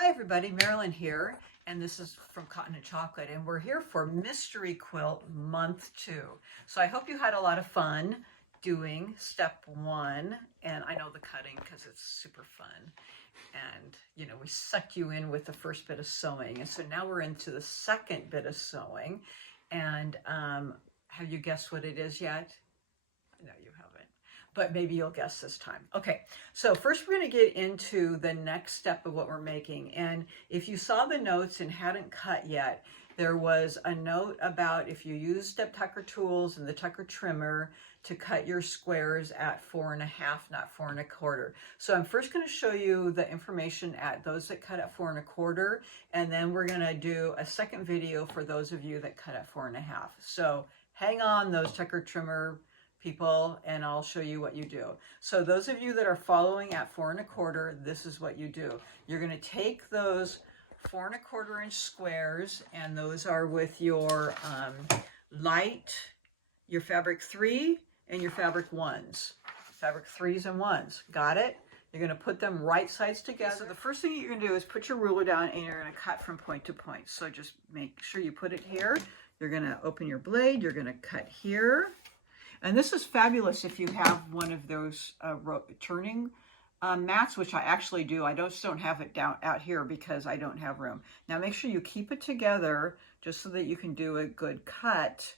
Hi everybody, Marilyn here, and this is from Cotton and Chocolate, and we're here for Mystery Quilt Month 2. So I hope you had a lot of fun doing step 1, and I know the cutting because it's super fun. And, you know, we sucked you in with the first bit of sewing, and so now we're into the second bit of sewing, and have you guessed what it is yet? No, you haven't. But maybe you'll guess this time. Okay, so first we're going to get into the next step of what we're making. And if you saw the notes and hadn't cut yet, there was a note about if you use step tucker tools and the tucker trimmer to cut your squares at 4.5, not 4 1/4. So I'm first going to show you the information at those that cut at 4 1/4, and then we're going to do a second video for those of you that cut at 4.5. So hang on, those tucker trimmer people, and I'll show you what you do. So those of you that are following at 4 1/4, this is what you do. You're going to take those 4 1/4 inch squares, and those are with your light, your fabric 3 and your fabric 1s. Fabric 3s and 1s. Got it? You're going to put them right sides together. So the first thing you're going to do is put your ruler down, and you're going to cut from point to point. So just make sure you put it here. You're going to open your blade. You're going to cut here. And this is fabulous if you have one of those turning mats, which I actually do. I just don't have it down out here because I don't have room. Now make sure you keep it together just so that you can do a good cut.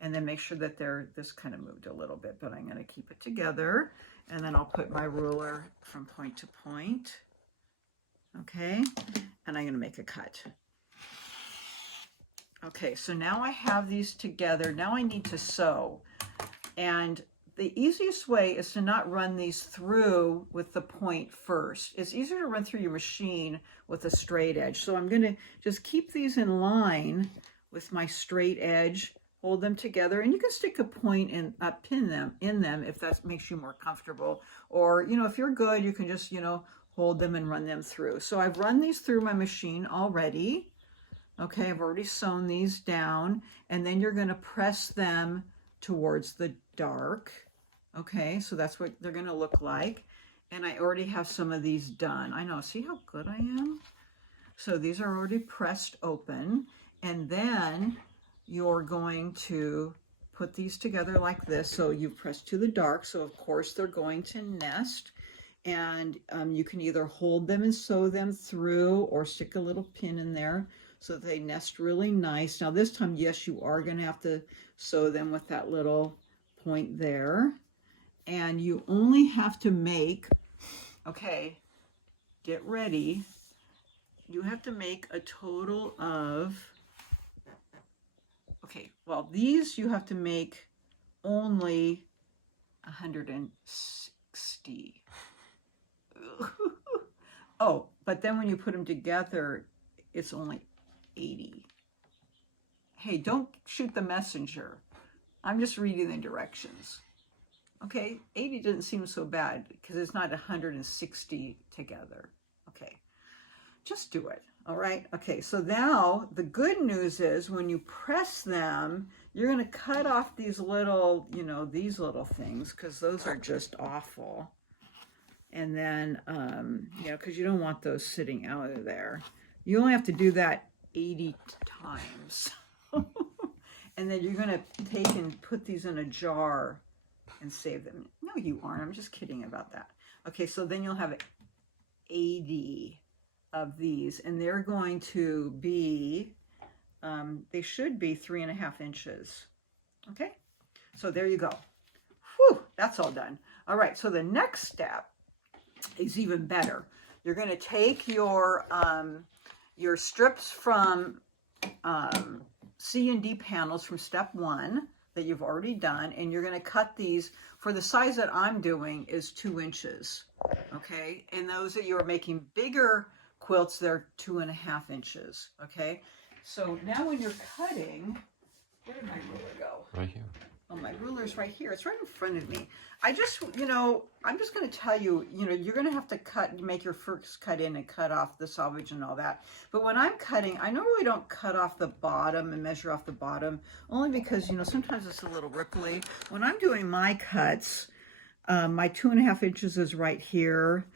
And then make sure that this kind of moved a little bit, but I'm going to keep it together. And then I'll put my ruler from point to point. Okay, and I'm going to make a cut. Okay, so now I have these together. Now I need to sew. And the easiest way is to not run these through with the point first. It's easier to run through your machine with a straight edge. So I'm going to just keep these in line with my straight edge, hold them together, and you can stick a point and pin them in them if that makes you more comfortable. Or, you know, if you're good, you can just, you know, hold them and run them through. So I've run these through my machine already. Okay, I've already sewn these down, and then you're going to press them towards the dark. Okay, so that's what they're going to look like. And I already have some of these done. I know, see how good I am? So these are already pressed open. And then you're going to put these together like this. So you've pressed to the dark. So of course they're going to nest. And you can either hold them and sew them through or stick a little pin in there so that they nest really nice. Now this time, yes, you are going to have to sew them with that little point there. And you only have to make, okay, get ready. You have to make a total of, okay, well, these you have to make only 160. Oh, but then when you put them together, it's only 80. Hey, don't shoot the messenger. I'm just reading the directions. Okay, 80 doesn't seem so bad because it's not 160 together. Okay, just do it. All right. Okay, so now the good news is when you press them, you're going to cut off these little, you know, these little things because those are just awful. And then, you know, because you don't want those sitting out of there. You only have to do that 80 times. And then you're going to take and put these in a jar and save them. No, you aren't. I'm just kidding about that. Okay, so then you'll have 80 of these, and they're going to be, they should be 3.5 inches. Okay, so there you go. Whew, that's all done. All right, so the next step is even better. You're going to take your strips from C and D panels from step 1 that you've already done, and you're going to cut these. For the size that I'm doing is 2 inches. Okay, and those that you are making bigger quilts, they're 2.5 inches. Okay, so now when you're cutting, where did my ruler go? Right here. Oh, my ruler's right here. It's right in front of me. I just, you know, I'm just going to tell you, you know, you're going to have to make your first cut in and cut off the selvage and all that. But when I'm cutting, I normally don't cut off the bottom and measure off the bottom, only because, you know, sometimes it's a little ripply. When I'm doing my cuts, my 2.5 inches is right here.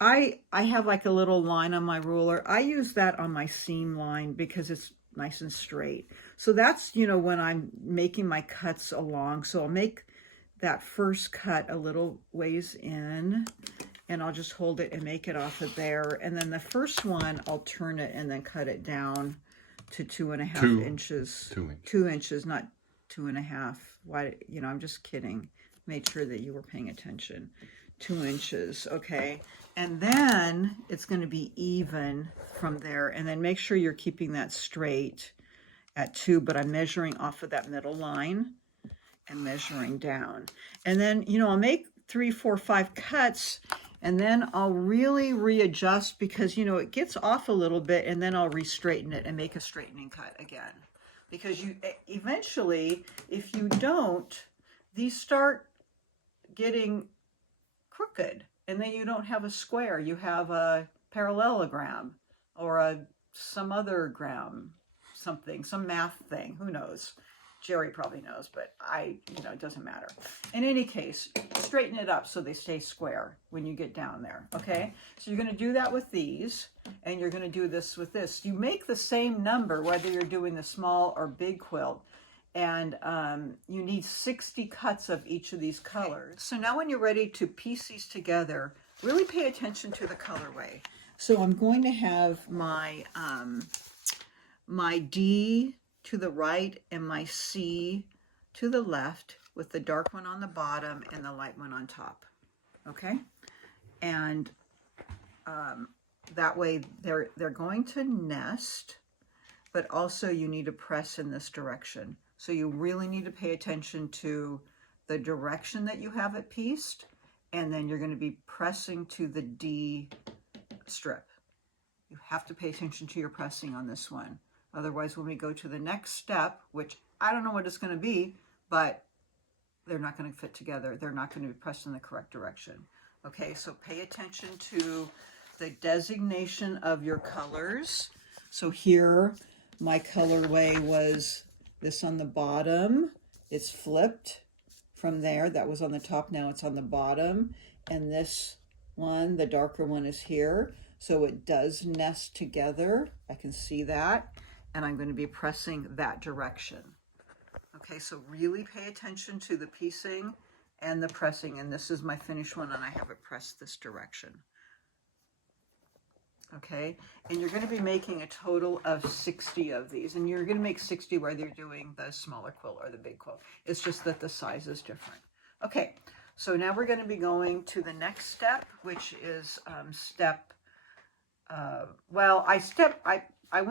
I have like a little line on my ruler. I use that on my seam line because it's nice and straight. So that's, you know, when I'm making my cuts along. So I'll make that first cut a little ways in, and I'll just hold it and make it off of there. And then the first one, I'll turn it and then cut it down to 2.5 inches. 2 inches. 2 inches, not 2.5. Why, you know, I'm just kidding. Made sure that you were paying attention. 2 inches, okay? And then it's going to be even from there. And then make sure you're keeping that straight at 2, but I'm measuring off of that middle line and measuring down. And then, you know, I'll make 3, 4, 5 cuts, and then I'll really readjust because, you know, it gets off a little bit, and then I'll re-straighten it and make a straightening cut again. Because you eventually, if you don't, these start getting crooked, and then you don't have a square. You have a parallelogram or some other gram, something, some math thing. Who knows? Jerry probably knows, but you know, it doesn't matter. In any case, straighten it up so they stay square when you get down there, okay? So you're going to do that with these, and you're going to do this with this. You make the same number whether you're doing the small or big quilt, and you need 60 cuts of each of these colors. So now when you're ready to piece these together, really pay attention to the colorway. So I'm going to have my, my D to the right and my C to the left, with the dark one on the bottom and the light one on top, okay? And that way they're going to nest, but also you need to press in this direction. So you really need to pay attention to the direction that you have it pieced, and then you're going to be pressing to the D strip. You have to pay attention to your pressing on this one. Otherwise, when we go to the next step, which I don't know what it's going to be, but they're not going to fit together. They're not going to be pressed in the correct direction. Okay, so pay attention to the designation of your colors. So here, my colorway was this on the bottom. It's flipped from there. That was on the top. Now it's on the bottom. And this one, the darker one, is here. So it does nest together. I can see that. And I'm going to be pressing that direction. Okay, so really pay attention to the piecing and the pressing. And this is my finished one, and I have it pressed this direction. Okay, and you're going to be making a total of 60 of these. And you're going to make 60 whether you're doing the smaller quilt or the big quilt. It's just that the size is different. Okay, so now we're going to be going to the next step, which is step, well, I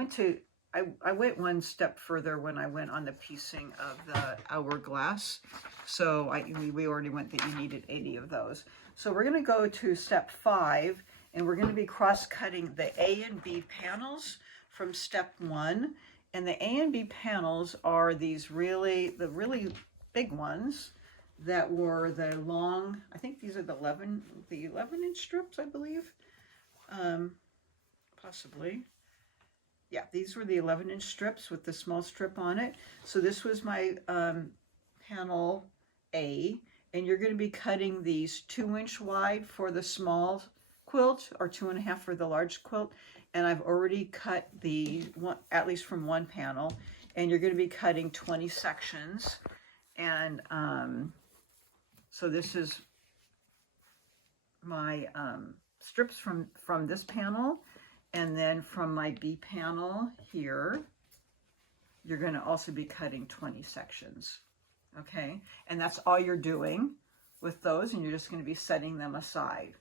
went one step further when I went on the piecing of the hourglass. So we already went that you needed 80 of those. So we're going to go to step 5, and we're going to be cross-cutting the A and B panels from step 1. And the A and B panels are these the really big ones that were the long, I think these are the 11-inch strips, I believe, possibly. Yeah, these were the 11-inch strips with the small strip on it. So this was my panel A, and you're going to be cutting these 2-inch wide for the small quilt or 2.5 for the large quilt. And I've already cut the one, at least from one panel, and you're going to be cutting 20 sections. And so this is my strips from this panel. And then from my B panel here, you're going to also be cutting 20 sections, okay? And that's all you're doing with those, and you're just going to be setting them aside.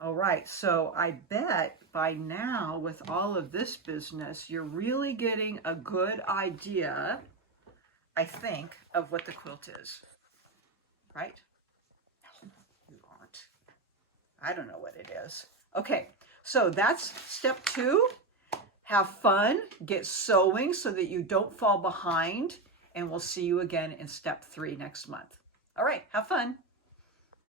All right, so I bet by now with all of this business, you're really getting a good idea, I think, of what the quilt is, right? No, you aren't. I don't know what it is. Okay. So that's step 2. Have fun, get sewing so that you don't fall behind, and we'll see you again in step 3 next month. All right, have fun.